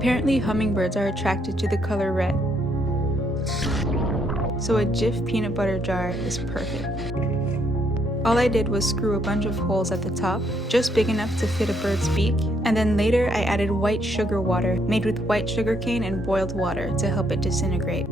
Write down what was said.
Apparently hummingbirds are attracted to the color red, so a Jif peanut butter jar is perfect. All I did was screw a bunch of holes at the top, just big enough to fit a bird's beak, and then later I added white sugar water made with white sugar cane and boiled water to help it disintegrate.